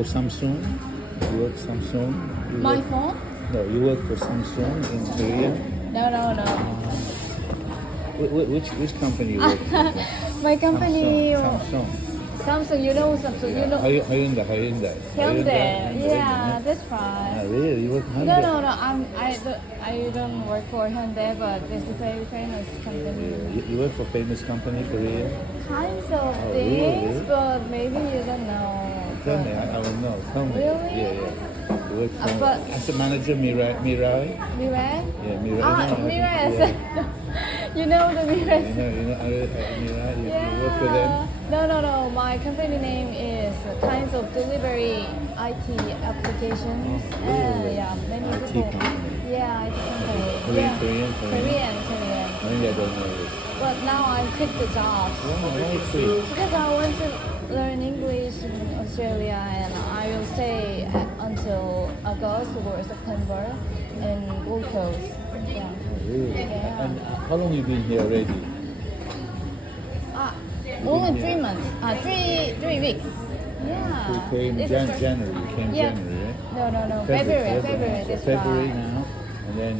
For Samsung? You work Samsung? My phone? No, you work for Samsung in Korea? No. Which company you work for? My company. Samsung. You know Samsung. You know Hyundai. Yeah, that's right. Really? You work for Hyundai? No. I don't work for Hyundai, but it's a very famous company. You work for famous company, Korea? Kinds of things, really? but maybe you don't know. Tell me, I will know. Tell me. Really? Yeah. You work for But asset manager, Mirai? Mirai? Yeah, Mirai. Mirai. Yeah. You know the Mirai. You know Mirai? You work for them? No. My company name is Kinds of Delivery IT Applications. Really? Yeah, many IT people. company. Yeah, IT company. Korean. Korean. I think I don't know this. But now I quit the job. I see. Because I want to learn English in Australia and I will stay until August or September in Gold Coast. Yeah. Really? Yeah. And how long you been here already? Only 3 months. 3 weeks. Yeah. You came It's January. You came Yeah. January, right? No. February. So That's February right. now, and then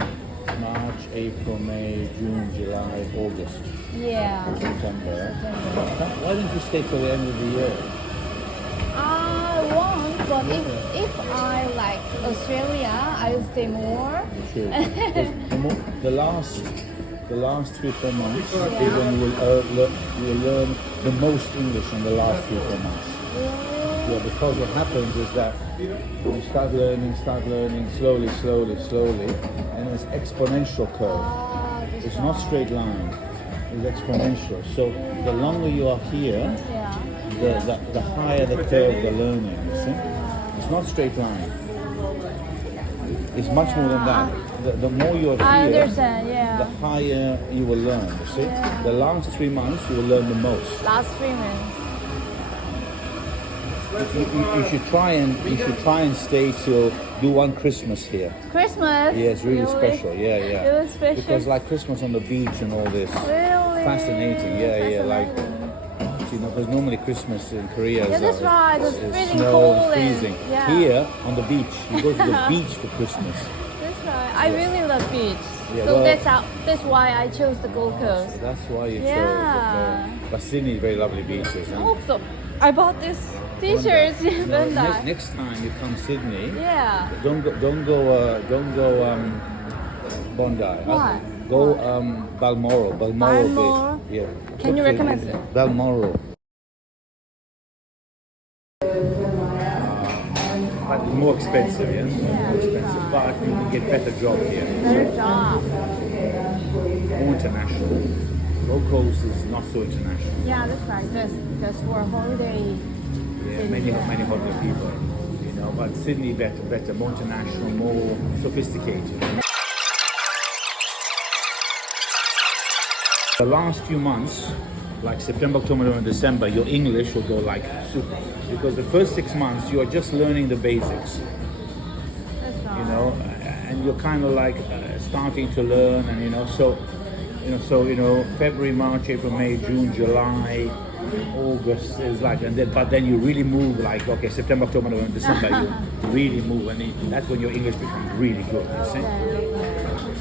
March, April, May, June, July, August, Yeah. September. September. Why don't you stay till the end of the year? I want, but if I like Australia, I'll stay more. Sure. Because the last 3-4 months Yeah. is when you will learn the most English in the last 3-4 months. Yeah, because what happens is that you start learning slowly, and it's exponential curve. It's not straight line. It's exponential. So the longer you are here, Yeah. the higher the curve the learning. You see, it's not straight line. It's much more than that. The more you're here, I understand, yeah. the higher you will learn. You see, Yeah. the last 3 months you will learn the most. Last 3 months. You should try and stay till do one Christmas here. Christmas? Yeah, it's really special. Yeah. Really special? Because like Christmas on the beach and all this. Really? Fascinating. Yeah. Like, Fascinating. you know, because normally Christmas in Korea Yeah, is that's right. It's it's freezing snow cold and and- freezing. yeah. Here on the beach, you go to the beach for Christmas. That's right. I really love beach. Yeah, So well- that's why I chose the Gold Coast. That's why you Yeah. chose. Okay. But Sydney is very lovely beaches. Huh? Also, I bought this t-shirts in No, Bandai. next time you come Sydney, Yeah. don't go Bondi. Why? Go Balmoral. Balmoral? Bay. Yeah. Can you recommend it? Balmoral. But more expensive, yeah. More expensive, but you can get better job here. Better job. More international. Gold Coast is not so international. Yeah, that's right. Just for a holiday. Yeah, many holiday people. You know, but Sydney better, more international, more sophisticated. The last few months, like September, October, November, December, your English will go like super. Because the first 6 months, you are just learning the basics, That's right. you know, and you're kind of like starting to learn, and you know, February, March, April, May, June, July, August is like, but then you really move like, okay, September, October, November, December, you really move, and that's when your English becomes really good, you see?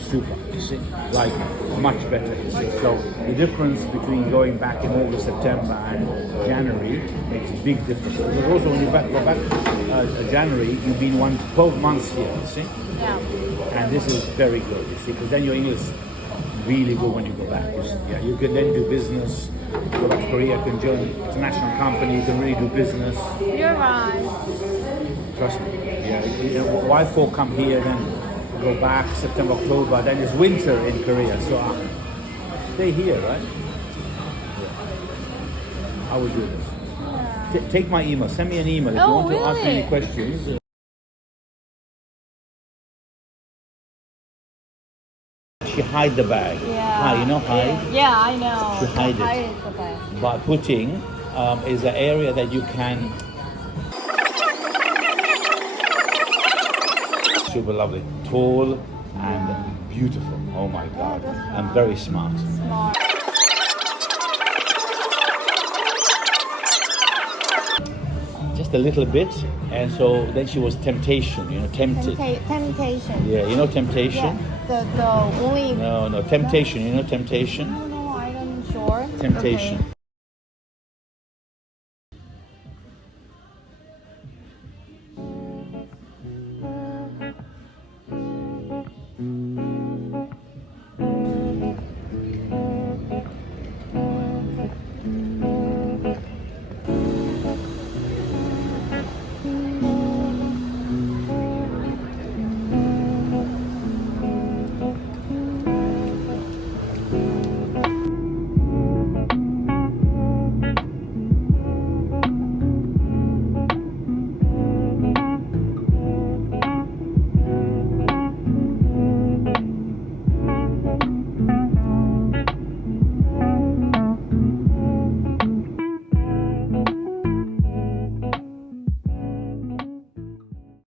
Super, you see, like much better, you see. So the difference between going back in August, September and January makes a big difference. Because also when you go back January, you've been 12 months here, you see. Yeah. And this is very good, you see, because then your English is really good when you go back. Yeah, you can then do business. Go back to Korea, you can join an international company, you can really do business. You're right. Trust me. Yeah, you know, why folk come here then go back September, October, then it's winter in Korea, so stay here, right? Yeah. I will do this. Yeah. Take my email, send me an email if you Oh, want to ask me any really? questions. She hide the bag. Yeah. You know hide? Yeah, I know. To hide it. Hide it the best. But putting is an area that you can. Super lovely, tall and beautiful. Oh my God, that's and very smart. Smart. Just lost a little bit, and so then she was temptation, tempted. Temptation. Yeah, temptation? Yeah, the only. No, temptation, temptation? No, I'm sure. Temptation. Okay.